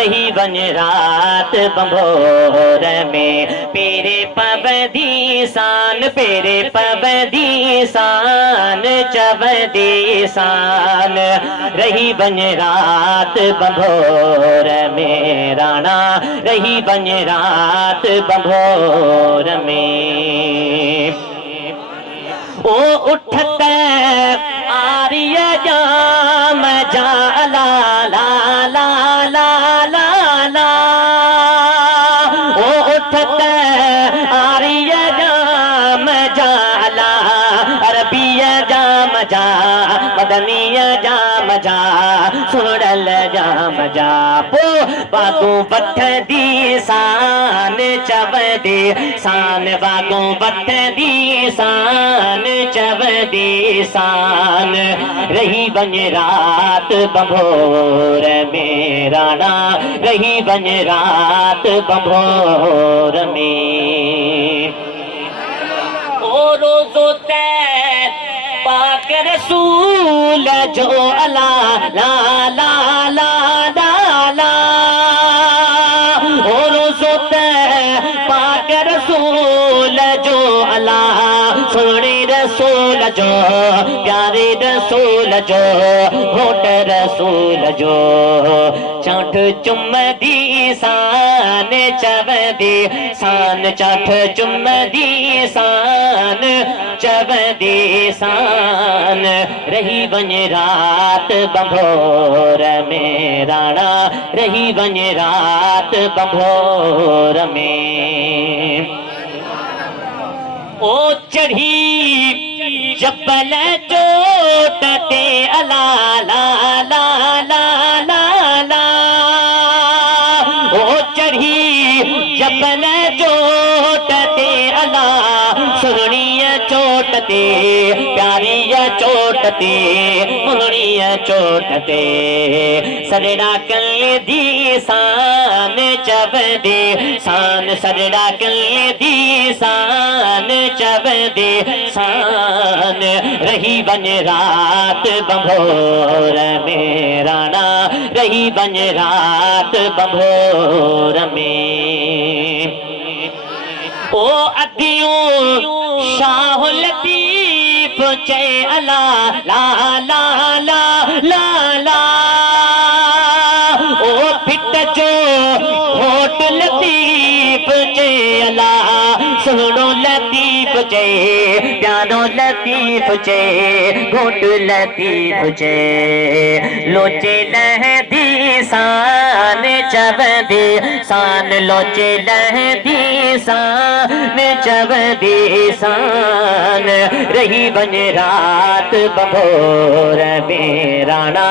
रही वन रात बंभोर में। पेरे पवदी शान पेरे पवदी शान चवदी शान रही वन रात बंभोर में। राणा रही वन रात बंभोर में। ओ उठत आर्य जाम जाला ला ला ला ला ला। ओ उठत आर्य जाम जाला अरबिय जाम जा मदनीय जाम जा सुरल जाम जा। पो बागों बठ दी शान चवदे शान बागों बठ दी शान चवदे शान रही वन रात बंभोर में। राणा रही वन रात बंभोर में। ओ रोजो तैर पाक रसूल जो अला ला ला ला ला ला। ओ रोजो तैर पाक रसूल जो अला सोने रसूल जो प्यारे रसूल जो घोट रसूल जो। चाठ चुम दी शान चवदी शान चाठ चुम दी शान चवदी शान रही वन रात बंभोर में। राणा रही वन रात बंभोर में। ओ चढ़ी जबल चोटते अला ला ला ला ला ला। ओ चढ़ी जबल चोटते अला सुनिय चोटते प्यारिय चोटते मुनिय चोटते। सरड़ा कल दी शान चवदे शान सरड़ा कल दी शान चवदे शान रही वन रात बंभोर में। राणा रही वन रात बंभोर में। ओ अदियों शाह लतीफ चे अला ला ला ला ला ला। ओ फिट जो होट लतीफ चे अला सुनो लतीफ चे प्यानो लतीफ चे घोट लतीफ चे। लोचे लहदी शान चवदे शान लोचे लहदी शान चवदे शान रही वन रात बंभोर में। राणा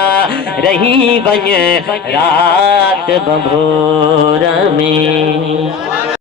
रही वन रात बंभोर में।